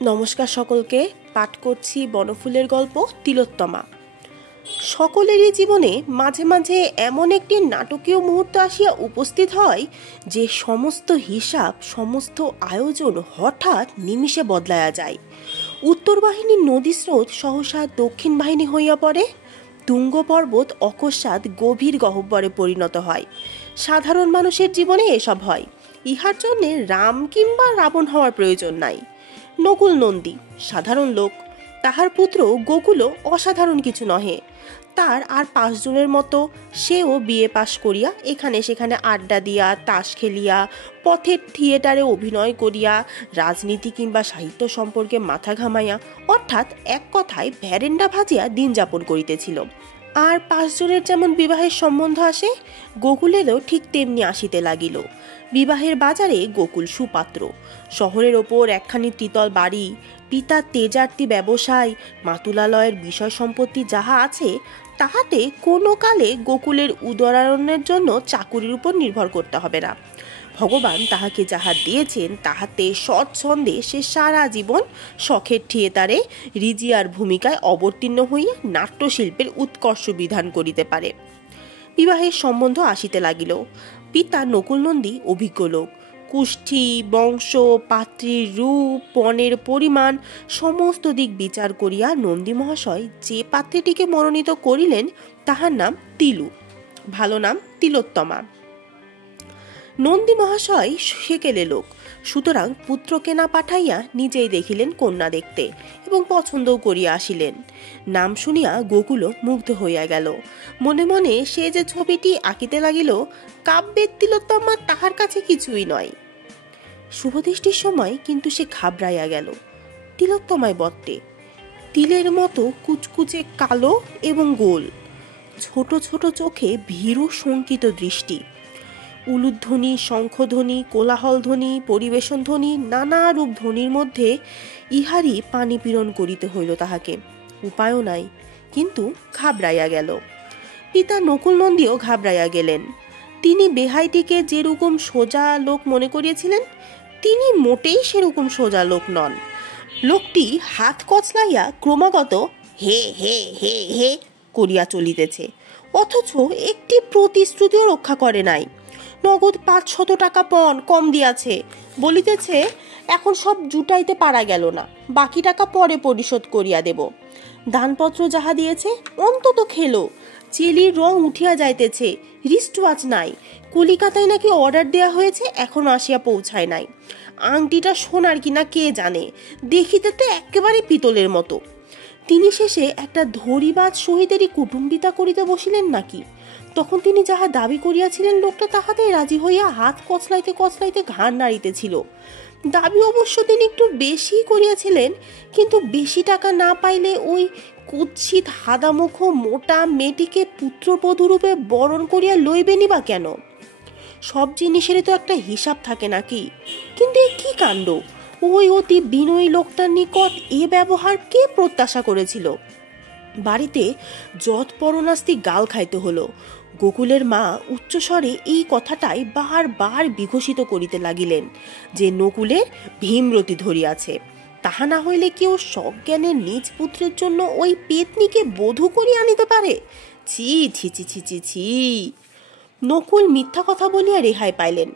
নমস্কার সকলকে। পাঠ করছি বনফুলের গল্প তিলোত্তমা। সকলেরই জীবনে মাঝে মাঝে এমন একটি নাটকীয় মুহূর্ত আসিয়া উপস্থিত হয় যে সমস্ত হিসাব, সমস্ত আয়োজন হঠাৎ নিমিষে বদলায়া যায়। উত্তর বাহিনীর নদী স্রোত সহসা দক্ষিণ বাহিনী হইয়া পড়ে। তুঙ্গ পর্বত অকস্মাৎ গভীর গহ্বরে পরিণত হয়। সাধারণ মানুষের জীবনে এসব হয়। ইহার জন্যে রাম কিংবা রাবণ হওয়ার প্রয়োজন নাই। নকুল নন্দী সাধারণ লোক, তাহার পুত্র গোকুলও অসাধারণ কিছু নহে। তার আর 5 জনের মতো সেও বিয়ে পাশ করিয়া এখানে সেখানে আড্ডা দিয়া, তাস খেলিয়া, পথের থিয়েটারে অভিনয় করিয়া, রাজনীতি কিংবা সাহিত্য সম্পর্কে মাথা ঘামাইয়া, অর্থাৎ এক কথায় ভ্যারেন্ডা ভাজিয়া দিন যাপন করিতেছিল। আর 5 জনের যেমন বিবাহের সম্বন্ধ আসে, গোকুলেরও ঠিক তেমনি আসিতে লাগিল। বিবাহের বাজারে গোকুল সুপাত্র। শহরের ওপর একখানি দ্বিতল বাড়ি, পিতার তেজার্তি ব্যবসায়, মাতুলালয়ের বিষয় সম্পত্তি যাহা আছে, তাহাতে কোনো কালে গোকুলের উদরায়নের জন্য চাকুরির উপর নির্ভর করতে হবে না। ভগবান তাহাকে যাহা দিয়েছেন তাহাতে সচ্ছন্দে সে সারা জীবন শখের থিয়েটারে রিজিয়ার ভূমিকায় অবতীর্ণ হইয়া নাট্যশিল্পের উৎকর্ষ বিধান করিতে পারে। বিবাহের সম্বন্ধ আসিতে লাগিল। পিতা নকুলনন্দী অভিজ্ঞ লোক। কুষ্ঠি, বংশ, পাত্রীর রূপ, পণের পরিমাণ সমস্ত দিক বিচার করিয়া নন্দী মহাশয় যে পাত্রীটিকে মনোনীত করিলেন তাহার নাম তিলু, ভালো নাম তিলোত্তমা। নন্দী মহাশয় সেকেলে লোক, সুতরাং পুত্রকে না পাঠাইয়া নিজেই দেখিলেন কন্যা দেখতে এবং পছন্দও করিয়া আসিলেন। নাম শুনিয়া গোকুলও মুগ্ধ হইয়া গেল। মনে মনে সে যে ছবিটি আঁকিতে লাগিল, কাব্যের তিলোত্তমা তাহার কাছে কিছুই নয়। শুভদৃষ্টির সময় কিন্তু সে ঘাবড়াইয়া গেল। তিলোত্তমায় বটে, তিলের মতো কুচকুচে কালো এবং গোল, ছোট ছোট চোখে ভীরু শঙ্কিত দৃষ্টি। উলুধ্বনি, শঙ্খধ্বনি, কোলাহলধ্বনি, পরিবেশন ধ্বনি, নানা রূপ ধ্বনির মধ্যে ইহারই পানি পীড়ন করিতে হইল তাহাকে। উপায়ও নাই, কিন্তু ঘাবড়াইয়া গেল। পিতা নকুল নন্দীও ঘাবড়াইয়া গেলেন। তিনি বেহাইটিকে যেরকম সোজা লোক মনে করিয়াছিলেন, তিনি মোটেই সেরকম সোজা লোক নন। লোকটি হাত কচলাইয়া ক্রমাগত হে হে হে হে করিয়া চলিতেছে, অথচ একটি প্রতিশ্রুতিও রক্ষা করে নাই। নগদ 500 টাকা পণ কম দিয়াছে, বলিতেছে এখন সব জুটাইতে পারা গেল না, বাকি টাকা পরে পরিশোধ করিয়া দেব। দানপত্র যাহা দিয়েছে অন্তত খেলো। চেলির রং উঠিয়া যাইতেছে, রিস্টওয়াচ নাই। কলিকাতায় নাকি অর্ডার দেয়া হয়েছে, এখনো আসিয়া পৌঁছায় নাই। আংটিটা সোনার কিনা কে জানে, দেখিতে তো একেবারে পিতলের মতো। তিনি শেষে একটা ধরিবাজ শহীদেরই কুটুম্বিতা করিতে বসিলেন নাকি? তখন তিনি যাহা দাবি করিয়াছিলেন লোকটা তাহাতে রাজি হইয়া হাত কচলাইতে কচলাইতে ঘাড় নাড়িতেছিল। দাবি অবশ্য তিনি একটু বেশি করিয়াছিলেন, কিন্তু বেশি টাকা না পাইলে ওই কুৎসিত হাদামুখ মোটা মেয়েটিকে পুত্রবধূরূপে বরণ করিয়া লইবেনি বা কেন? সব জিনিসেরই তো একটা হিসাব থাকে নাকি? কিন্তু এ কি কাণ্ড! ওই অতি বিনয়ী লোকটার নিকট এ ব্যবহার কে প্রত্যাশা করেছিল? বাড়িতে যৎপরনাস্তি গাল খাইতে হলো। গোকুলের মা উচ্চস্বরে এই কথাটাই বারবার বিঘোষিত করিতে লাগিলেন যে নকুলের ভীমরতি ধরিয়াছে। তাহা না হইলে কেউ সজ্ঞানের নিজ পুত্রের জন্য ওই পেতনিকে বধূ করিয়া আনিতে পারে? ছি ছি ছি ছি ছি ছি। নকুল মিথ্যা কথা বলিয়া রেহাই পাইলেন।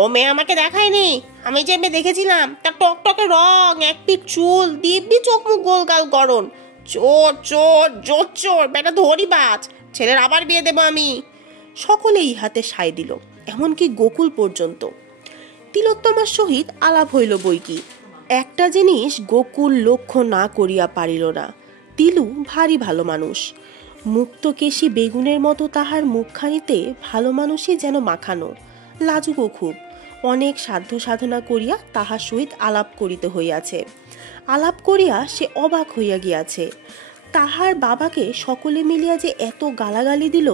ও মেয়ে আমাকে দেখায়নি, আমি যে মেয়ে দেখেছিলাম তার টকটকে রং, এক পিঠ চুল, দিব্যি চোখ মুখ গোলগাল গড়ন। চোর চোর জোর চোর, বেটা ধরিবাজ, ছেলের আবার বিয়ে দেব আমি। সকলে ইহাতে সায় দিল, এমনকি গোকুল পর্যন্ত। তিলোত্তমার সহিত আলাপ হইল বইকি। একটা জিনিস গোকুল লক্ষ্য না করিয়া পারিল না, তিলু ভারী ভালো মানুষ। মুক্তকেশী বেগুনের মতো তাহার মুখখানিতে ভালো মানুষই যেন মাখানো। লাজুকও খুব। অনেক সাধ্য সাধনা করিয়া তাহার সহিত আলাপ করিতে হইয়াছে। আলাপ করিয়া সে অবাক হইয়া গিয়াছে। তাহার বাবাকে সকলে মিলিয়া যে এত গালাগালি দিল,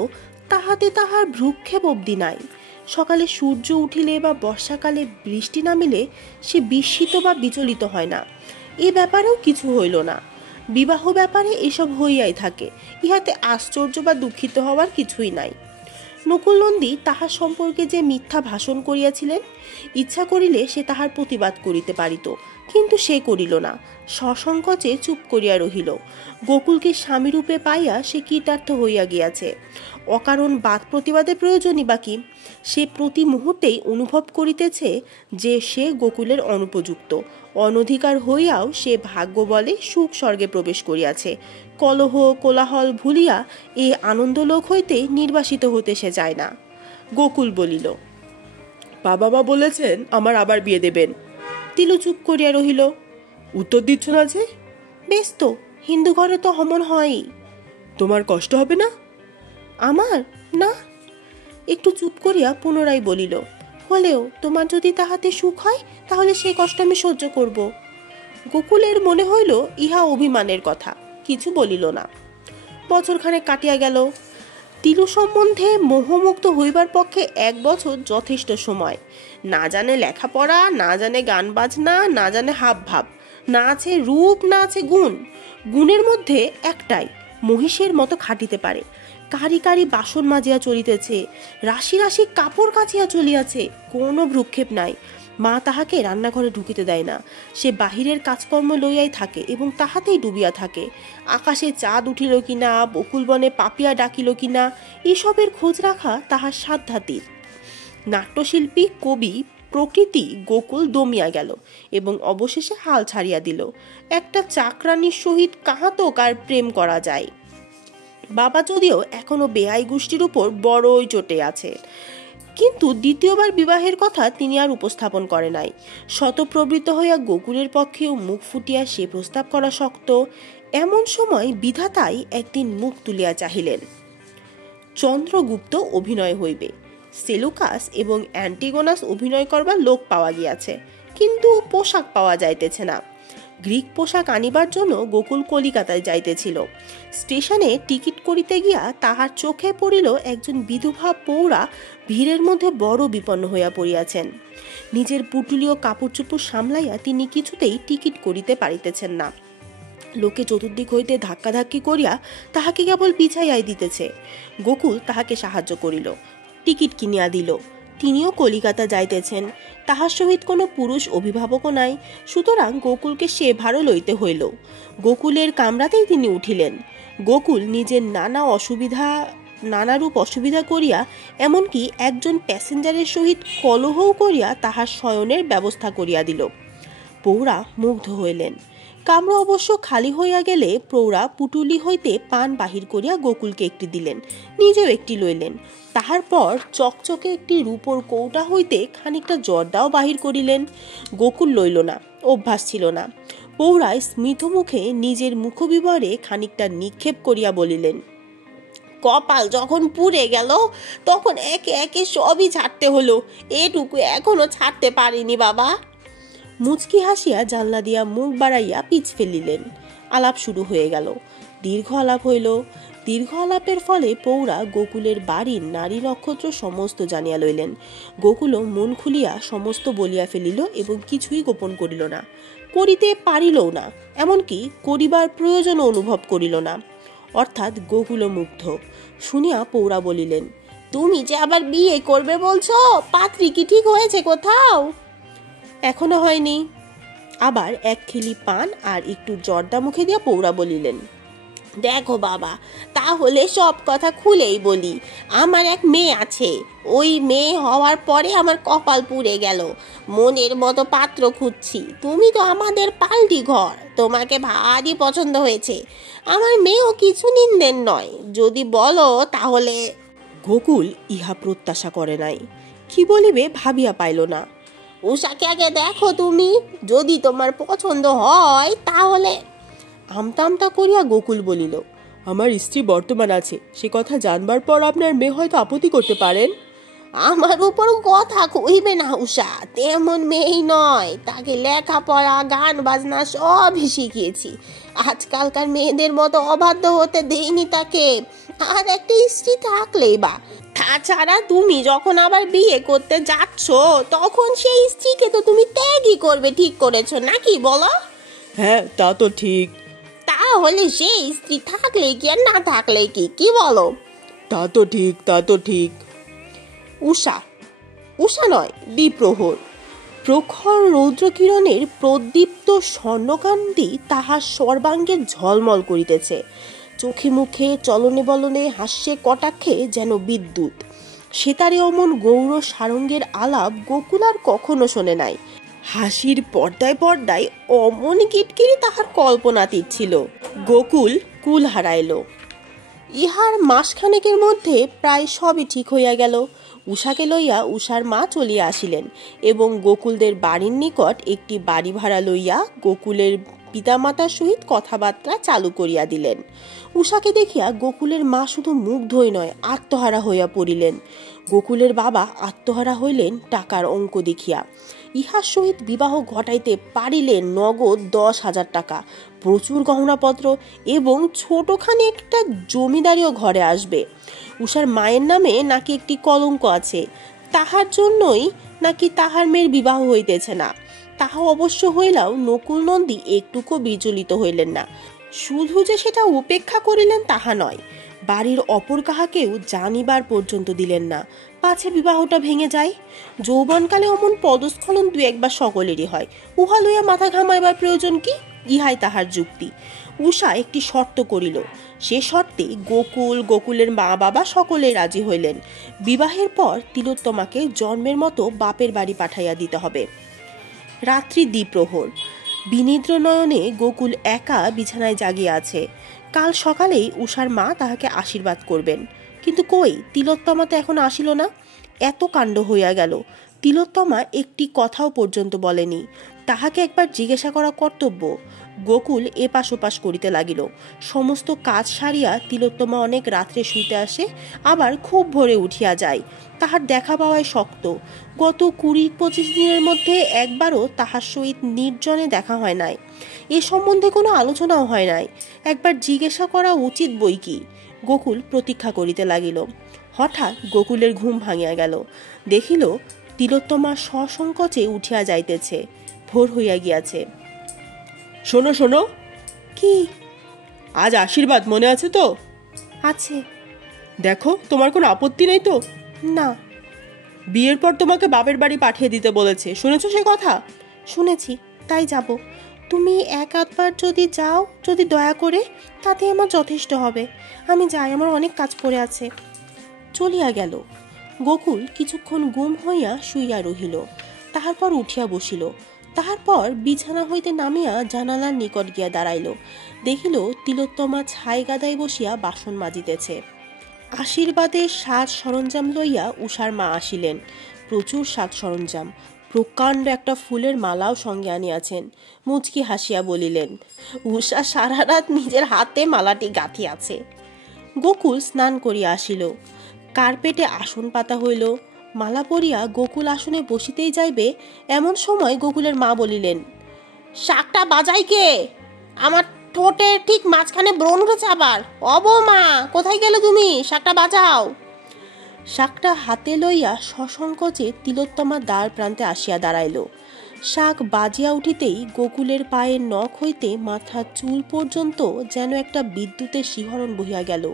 তাহাতে তাহার ভ্রুক্ষেপ অবধি নাই। সকালে সূর্য উঠিলে বা বর্ষাকালে বৃষ্টি নামিলে সে বিস্মিত বা বিচলিত হয় না। এ ব্যাপারেও কিছু হইল না। বিবাহ ব্যাপারে এসব হইয়াই থাকে, ইহাতে আশ্চর্য বা দুঃখিত হওয়ার কিছুই নাই। নকুলনন্দী তাহার সম্পর্কে যে মিথ্যা ভাষণ করিয়াছিলেন, ইচ্ছা করিলে সে তাহার প্রতিবাদ করিতে পারিত, কিন্তু সে করিল না, সসংকোচে চুপ করিয়া রহিল। গোকুলকে স্বামীরূপে পাইয়া সে কৃতার্থ হইয়া গিয়াছে। অকারণ বাদ প্রতিবাদের প্রয়োজনই বাকি। সে প্রতি মুহূর্তেই অনুভব করিতেছে যে সে গোকুলের অনুপযুক্ত। অনধিকার হইয়াও সে ভাগ্য বলে সুখ স্বর্গে প্রবেশ করিয়াছে। কলহ কোলাহল ভুলিয়া এ আনন্দলোক হইতে নির্বাসিত হতে সে চায় না। গোকুল বলিল, বাবা মা বলেছেন আমার আবার বিয়ে দেবেন। তিলু চুপ করিয়া রহিল। উত্তর দিচ্ছ না যে? বেশ তো, হিন্দু ঘরে তো হমন হয়ই। তোমার কষ্ট হবে না? আমার না। একটু চুপ করিয়া পুনরায় বলিল, হলেও তোমার যদি তাহাতে সুখ হয় তাহলে সেই কষ্ট আমি সহ্য করব। গোকুলের মনে হইল ইহা অভিমানের কথা, কিছু বলিল না। বছরখানেক কাটিয়া গেল। তিলু সম্বন্ধে মোহমুক্ত হইবার পক্ষে 1 বছর যথেষ্ট সময়। না জানে লেখাপড়া, না জানে গান বাজনা, না জানে হাব ভাব, না আছে রূপ, না আছে গুণ। গুণের মধ্যে একটাই, মহিষের মতো খাটিতে পারে। কারি কারি বাসন মাজিয়া চলিতেছে, রাশি রাশি কাপড় কাচিয়া চলিয়াছে, কোনো ভ্রুক্ষেপ নাই। মা তাহাকে রান্নাঘরে ঢুকিতে দেয় না। সে বাহিরের কাজকর্ম লইয়াই থাকে এবং তাহাতেই ডুবিয়া থাকে। আকাশে চাঁদ উঠিল কিনা, বকুল বনে পাপিয়া ডাকিল কিনা, এসবের খোঁজ রাখা তাহার সাধ্যাতীত। নাট্যশিল্পী, কবি, প্রকৃতি গোকুল দমিয়া গেল এবং অবশেষে হাল ছাড়িয়া দিল। একটা চাকরানির সহিত কাহাতক আর প্রেম করা যায়? বাবা যদিও এখনো বেহাই গোষ্ঠীর উপর বড়ই চটে আছে, কিন্তু দ্বিতীয়বার বিবাহের কথা তিনি আর উপস্থাপন করে নাই। শতপ্রবৃত্ত হইয়া গোকুলের পক্ষেও মুখ ফুটিয়া সে প্রস্তাব করা শক্ত। এমন সময় বিধাতাই একদিন মুখ তুলিয়া চাহিলেন। চন্দ্রগুপ্ত অভিনয় হইবে। সেলুকাস এবং অ্যান্টিগোনাস অভিনয় করবার লোক পাওয়া গিয়াছে, কিন্তু পোশাক পাওয়া যাইতেছে না। গ্রিক পোশাক আনিবার জন্য গোকুল কলিকাতায় যাইতেছিল। স্টেশনে টিকিট করিতে গিয়া তাহার চোখে পড়িল একজন বিধবা পৌরা ভিড়ের মধ্যে বড় বিপন্ন হইয়া পড়িয়াছেন। নিজের পুটুলীয় কাপড় চোপড় সামলাইয়া তিনি কিছুতেই টিকিট করিতে পারিতেছেন না। লোকে চতুর্দিক হইতে ধাক্কাধাক্কি করিয়া তাহাকে কেবল পিছাইয়াই দিতেছে। গোকুল তাহাকে সাহায্য করিল, টিকিট কিনিয়া দিল। তিনিও কলিকাতা যাইতেছেন, তাহার সহিত কোনো পুরুষ অভিভাবকও নাই, সুতরাং গোকুলকে সে ভারও লইতে হইল। গোকুলের কামরাতেই তিনি উঠিলেন। গোকুল নিজের নানারূপ অসুবিধা করিয়া, এমনকি একজন প্যাসেঞ্জারের সহিত কলহও করিয়া তাহার শয়নের ব্যবস্থা করিয়া দিল। পৌরা মুগ্ধ হইলেন। কামরা অবশ্য খালি হইয়া গেলে প্রৌঢ়া পুটুলি হইতে পান বাহির করিয়া গোকুলকে একটি দিলেন, নিজেও একটি লইলেন। তাহার পর চকচকে একটি রূপোর কৌটা হইতে খানিকটা জর্দাও বাহির করিলেন। গোকুল লইল না, অভ্যাস ছিল না। পৌরায় স্মিত মুখে নিজের মুখবিবরে খানিকটা নিক্ষেপ করিয়া বলিলেন, কপাল যখন পুড়ে গেল তখন একে একে সবই ছাড়তে হলো, এটুকু এখনো ছাড়তে পারিনি বাবা। মুচকি হাসিয়া জানলা দিয়া মুখ বাড়াইয়া পিছ ফেলিলেন। আলাপ শুরু হয়ে গেল। দীর্ঘ আলাপ হইল। দীর্ঘ আলাপের ফলে পৌরা গোকুলের বাড়ির নারী নক্ষত্র সমস্ত জানিয়া লইলেন। গোকুলও মন খুলিয়া সমস্ত বলিয়া ফেলিল এবং কিছুই গোপন করিল না, করিতে পারিলও না, এমনকি করিবার প্রয়োজন অনুভব করিল না। অর্থাৎ গোকুলও মুগ্ধ। শুনিয়া পৌরা বলিলেন, তুমি যে আবার বিয়ে করবে বলছো, পাত্রী কি ঠিক হয়েছে কোথাও? এখনো হয়নি। আবার এক খিলি পান আর একটু জর্দা মুখে দিয়া পৌরা বলিলেন, দেখো বাবা, তাহলে সব কথা খুলেই বলি। আমার এক মেয়ে আছে। ওই মেয়ে হওয়ার পরে আমার কপাল পুড়ে গেল। মনের মতো পাত্র খুঁজছি। তুমি তো আমাদের পাল্টি ঘর, তোমাকে ভারী পছন্দ হয়েছে। আমার মেয়েও কিছু নিন্দের নয়, যদি বলো তাহলে। গোকুল ইহা প্রত্যাশা করে নাই। কি বলিবে ভাবিয়া পাইল না। উষাকে আগে দেখো তুমি, যদি তোমার পছন্দ হয় তাহলে। আমতা আমতা করিয়া গোকুল বলিল, আমার স্ত্রী বর্তমান আছে, সে কথা জানবার পর আপনার মেয়ে হয়তো আপত্তি করতে পারেন। আমার উপর কথা কইবে না উষা, তেমন মেয়েই নয়। তাকে লেখাপড়া গান বাজনা সবই শিখিয়েছি। আজকালকার মেয়েদের মতো অবাধ্য হতে দেইনি তাকে। আর একটা স্ত্রী থাকলেই বা। তাছাড়া তুমি যখন আবার বিয়ে করতে যাচ্ছ তখন সেই স্ত্রীকে তো তুমি ত্যাগই করবে ঠিক করেছো নাকি বলো? হ্যাঁ, তা তো ঠিক। তাহলে সেই স্ত্রী থাকলে কি আর না থাকলে কি, কি বলো? তা তো ঠিক, তা তো ঠিক। উষা, উষা নয়, দ্বিপ্রহর। প্রখর রৌদ্রকিরণের প্রদীপ্ত স্বর্ণকান্তি তাহার সর্বাঙ্গে ঝলমল করিতেছে। চোখে মুখে চলনে বলনে হাস্যে কটাক্ষে যেন বিদ্যুৎ। সেতারে অমন গৌর সারঙ্গের আলাপ গোকুল আর কখনো শোনে নাই। হাসির পর্দায় পর্দায় অমন কিটকিরি তাহার কল্পনাতীত ছিল। গোকুল কুল হারাইল। ইহার মাসখানেকের মধ্যে প্রায় সবই ঠিক হইয়া গেল। উষাকে লইয়া উষার মা চলিয়া আসিলেন এবং গোকুলদের বাড়ির নিকট একটি বাড়ি ভাড়া লইয়া গোকুলের পিতামাতার সহিত কথাবার্তা চালু করিয়া দিলেন। উষাকে দেখিয়া গোকুলের মা শুধু মুগ্ধই নয়, আত্মহারা হইয়া পড়িলেন। গোকুলের বাবা আত্মহারা হইলেন টাকার অঙ্ক দেখিয়া। ইহার সহিত বিবাহ ঘটাইতে পারিলেন নগদ 10,000 টাকা, প্রচুর গহনাপত্র এবং ছোটখানি একটা জমিদারিও ঘরে আসবে। উষার মায়ের নামে নাকি একটি কলঙ্ক আছে, তাহার জন্যই নাকি তাহার মেয়ের বিবাহ হইতেছে না। তাহা অবশ্য হইলেও নকুল নন্দী একটুকু বিচলিত হইলেন না। শুধু যে সেটা উপেক্ষা করিলেন তাহা নয়, বাড়ির অপর কাহাকেও জানিবার পর্যন্ত দিলেন না, পাছে বিবাহটা ভেঙে যায়। যৌবনকালে অমন পদস্খলন দু একবার সকলেরই হয়, উহা লইয়া মাথা ঘামাইবার প্রয়োজন কি? ইহাই তাহার যুক্তি। উষা একটি শর্ত করিল। সে শর্তে গোকুলের মা বাবা সকলেই রাজি হইলেন। বিবাহের পর তিলোত্তমাকে জন্মের মতো বাপের বাড়ি পাঠাইয়া দিতে হবে। রাত্রি দ্বিপ্রহর। বিনিদ্র নয়নে গোকুল একা বিছানায় জাগিয়া আছে। কাল সকালেই উষার মা তাহাকে আশীর্বাদ করবেন, কিন্তু কই, তিলোত্তমা তো এখন আসিল না। এত কাণ্ড হইয়া গেল, তিলোত্তমা একটি কথাও পর্যন্ত বলেনি। তাহাকে একবার জিজ্ঞাসা করা কর্তব্য। গোকুল এপাশ ওপাশ করিতে লাগিল। সমস্ত কাজ সারিয়া তিলোত্তমা অনেক রাত্রে শুইতে আসে, আবার খুব ভোরে উঠিয়া যায়। তাহার দেখা পাওয়াই শক্ত। গত 20-25 দিনের মধ্যে একবারও তাহার সহিত নির্জনে দেখা হয় নাই। এ সম্বন্ধে কোনো আলোচনাও হয় নাই। একবার জিজ্ঞাসা করা উচিত বই কি। গোকুল প্রতীক্ষা করিতে লাগিল। হঠাৎ গোকুলের ঘুম ভাঙিয়া গেল। দেখিল তিলোত্তমা সসংকোচে উঠিয়া যাইতেছে। ভোর হইয়া গিয়াছে। শোনো শোনো। কি? আজ আশীর্বাদ মনে আছে তো? আছে। দেখো, তোমার কোনো আপত্তি নেই তো? না। বিয়ের পর তোমাকে বাপের বাড়ি পাঠিয়ে দিতে বলেছে, শুনেছো সে কথা? শুনেছি, তাই যাব। তুমি এক আধবার যদি যাও, যদি দয়া করে, তাতে আমার যথেষ্ট হবে। আমি যাই, আমার অনেক কাজ পড়ে আছে। চলিয়া গেল। গোকুল কিছুক্ষণ গুম হইয়া শুইয়া রহিল। তাহার পর উঠিয়া বসিল। তাহার পর বিছানা হইতে নামিয়া জানালার নিকট গিয়া দাঁড়াইল। দেখিল তিলোত্তমা ছাই গাদায় বসিয়া বাসন মাজিতেছে। আশীর্বাদের সাজ সরঞ্জাম লইয়া উষার মা আসিলেন। প্রচুর সাজ সরঞ্জাম, প্রকাণ্ড একটা ফুলের মালাও সঙ্গে আনিয়াছেন। মুচকি হাসিয়া বলিলেন, উষা সারা রাত নিজের হাতে মালাটি গাঁথিয়াছে। গোকুল স্নান করিয়া আসিল। কার্পেটে আসন পাতা হইল। মালা পরিয়া গোকুল আসনে বসিতেই যাইবে, এমন সময় গোকুলের মা বলিলেন, শাকটা বাজাই কে? আমার ঠোঁটের ঠিক মাঝখানে ব্রণ উঠেছে আবার। অবমা, কোথায় গেলে তুমি? শাকটা বাজাও। শাকটা হাতে লইয়া সসংকোচে তিলোত্তমা দ্বার প্রান্তে আসিয়া দাঁড়াইল। শাক বাজিয়া উঠিতেই গোকুলের পায়ের নখ হইতে মাথার চুল পর্যন্ত যেন একটা বিদ্যুতের শিহরণ বহিয়া গেল।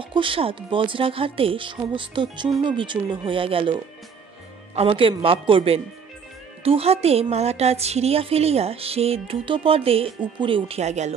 অকস্মাৎ বজ্রাঘাতে সমস্ত চূর্ণ বিচূর্ণ হইয়া গেল। আমাকে মাফ করবেন। দুহাতে মালাটা ছিঁড়িয়া ফেলিয়া সে দ্রুত পদে উপরে উঠিয়া গেল।